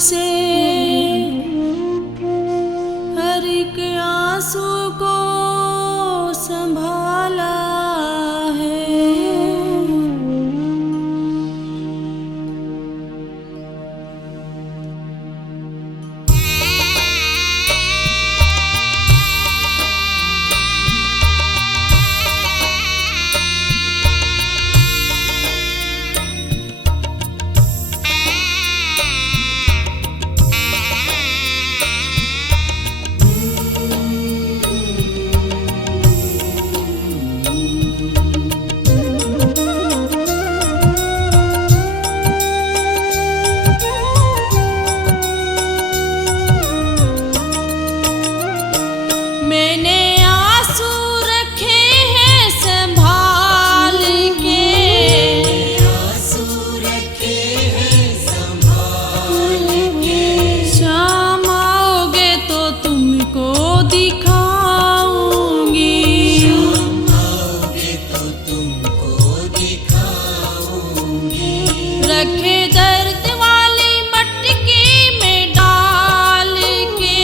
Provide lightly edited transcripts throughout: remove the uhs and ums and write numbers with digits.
से हर एक आंसू को संभाला है। मैंने आंसू रखे हैं संभाल के, आंसू रखे हैं संभाल के। शाम आओगे तो तुमको दिखाऊंगी, शाम आओगे तो तुमको दिखाऊंगी। रखे दर्द वाली मटकी में डाल के,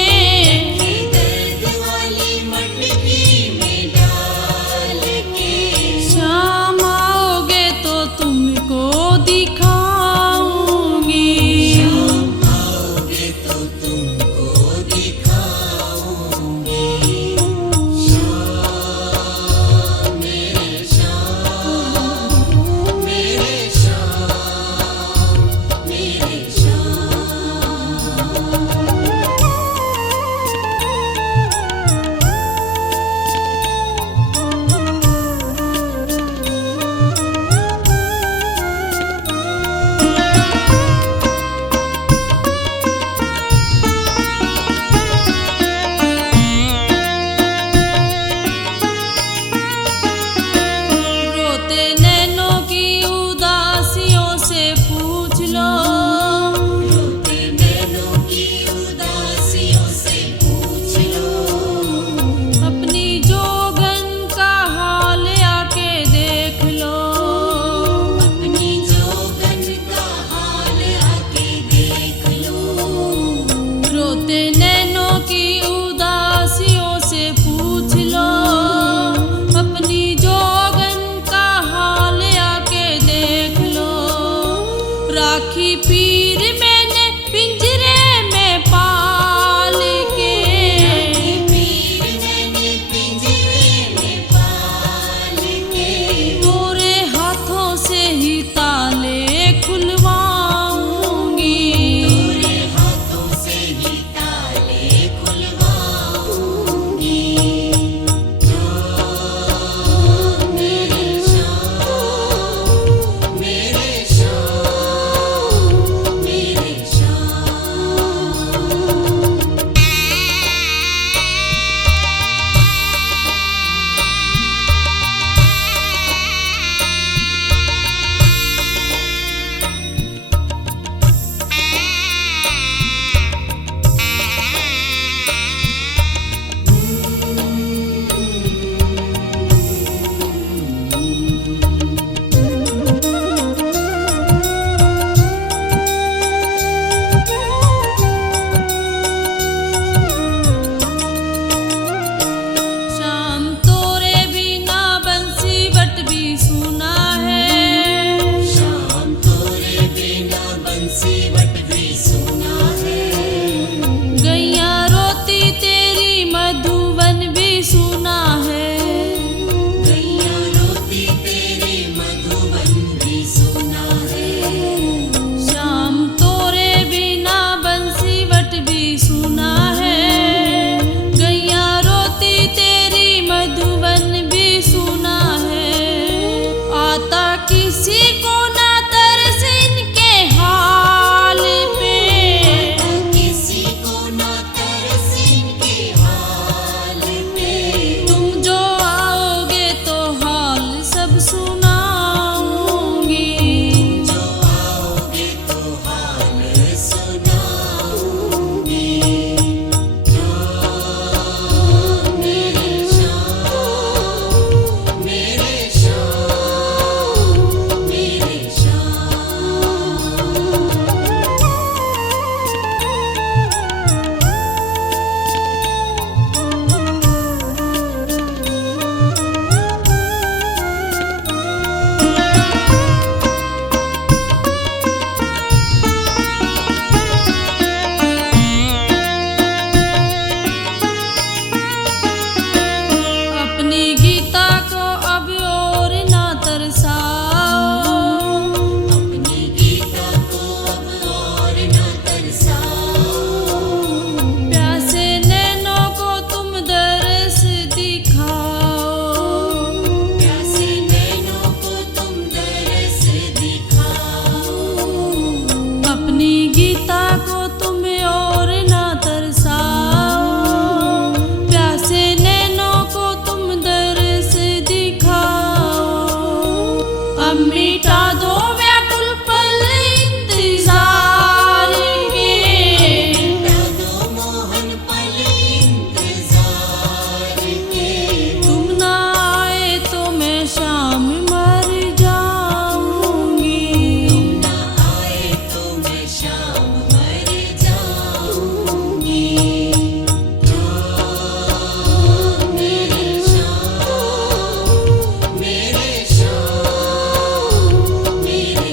दर्द वाली मटकी में डाल के। शाम आओगे तो तुमको दिखाऊंगी। शाम आओगे तो तुमको दिखाऊंगी। शाम मेरे शाम मेरे शाम मेरे रोते नैनों की उदासियों से पूछ लो, रोते नैनों की उदासियों से पूछ लो। अपनी जोगन का हाल आके देख लो, अपनी जोगन का हाल आके देख लो। रोते नैनों की उदासियों से पूछ लो, अपनी जोगन का हाल आके देख लो। राखी पीर मैंने पिंजरे में पाल के, पीर मैंने पिंजरे में पाल के। तोरे हाथों से ही ताले खुलवाऊंगी, तेरे हाथों से ही ताले खुलवाऊंगी। शाम मेरे शाम मेरे शाम मेरे शाम। शाम तोरे बिना बंसी बट भी सुना है, शाम तोरे बिना बंसी बट भी सुना है। गैया रोती तेरी मधुवन भी सुना है। गैया रोती तेरी मधुबन भी सुना है। शाम तोरे बिना बंसी बट भी सुना है, गैया रोती तेरी मधुवन भी सुना है। आता किसी को ना तरस इनके हाल पे, किसी को ना तरस इनके हाल पे। तुम जो आओगे तो हाल सब सुनाऊंगी। जो आओगे तो हाल सुनाऊंगी। शाम मेरे शाम मेरे शाम मिटा दो व्याकुल पल इंतजार के। मिटा दो मोहन पल इंतजार के। तुम ना आए तो मैं शाम मर जाऊंगी। तुम ना आए तो मैं शाम मर जाऊंगी। मेरे शाम, मेरे शाम, मेरे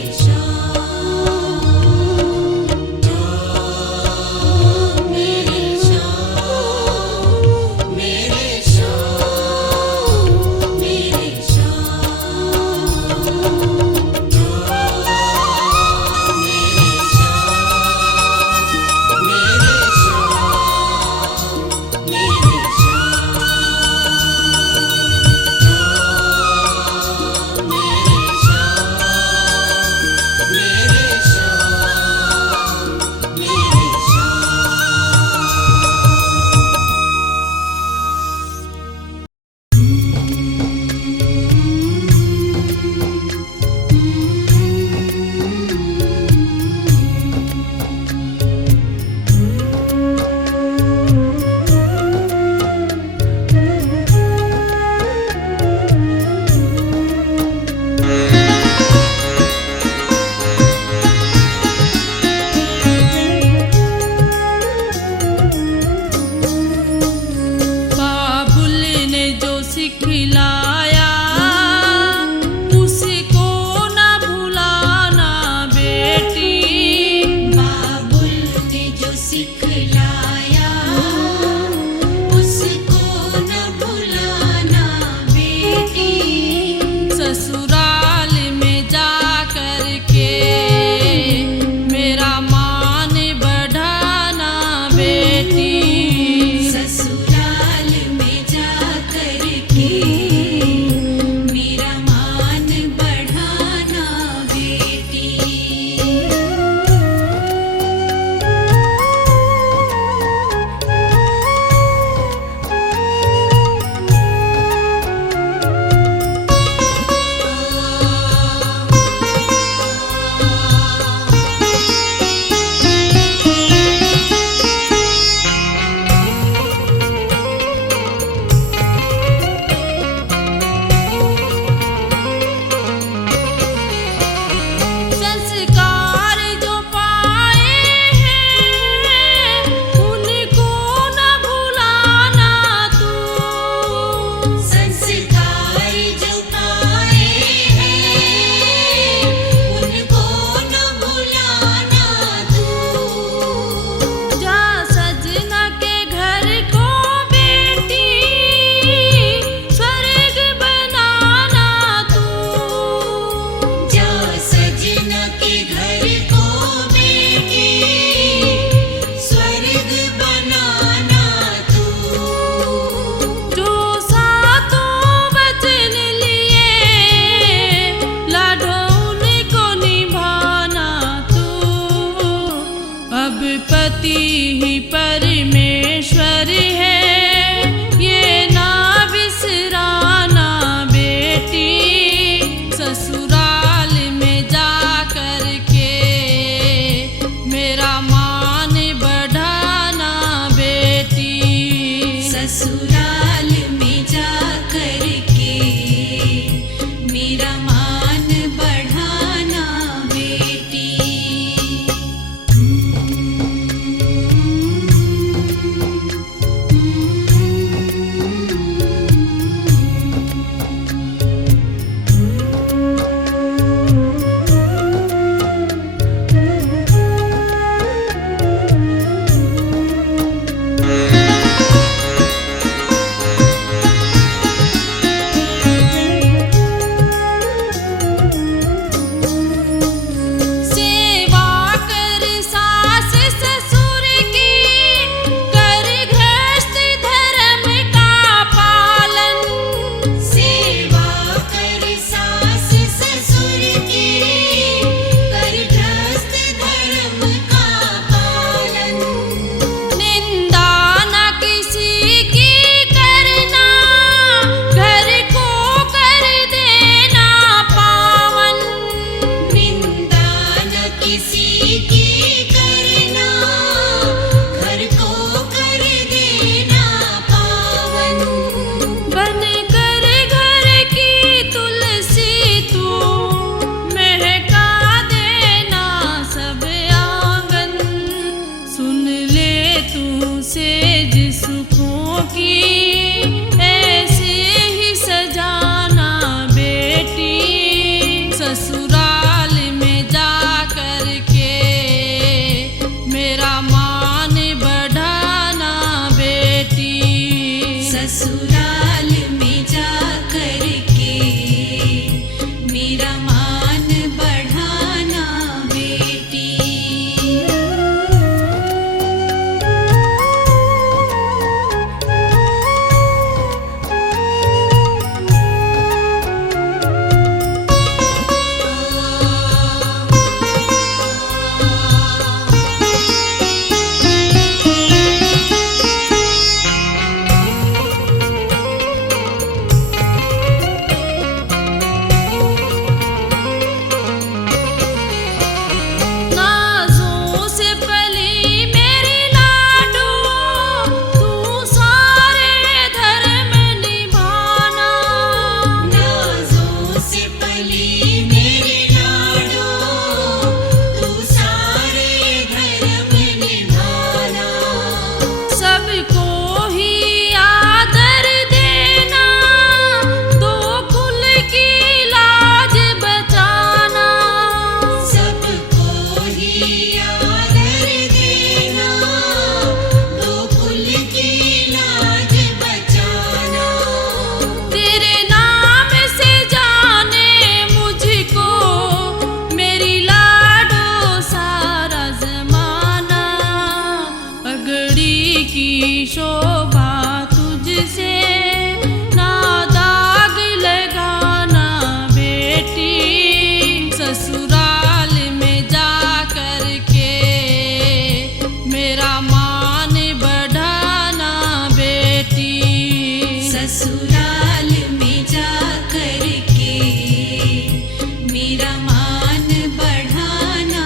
मेरा मान बढ़ाना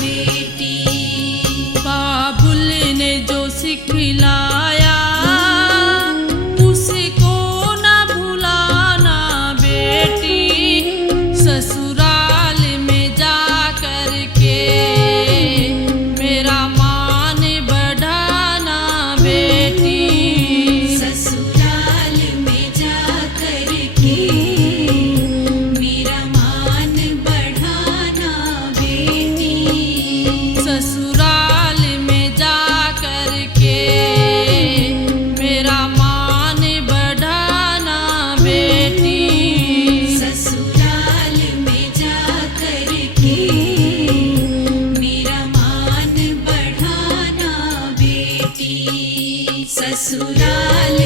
बेटी। बाबुल ने जो सिखलाया उसको न भुलाना बेटी, ससुराल में जा कर के मेरा मान बढ़ाना बेटी। ससुराल में जा कर के मेरा मान बढ़ाना बेटी। ससुराल में जा कर के मेरा मान बढ़ाना बेटी। ससुराल में जा कर के मेरा मान बढ़ाना बेटी। ससुराल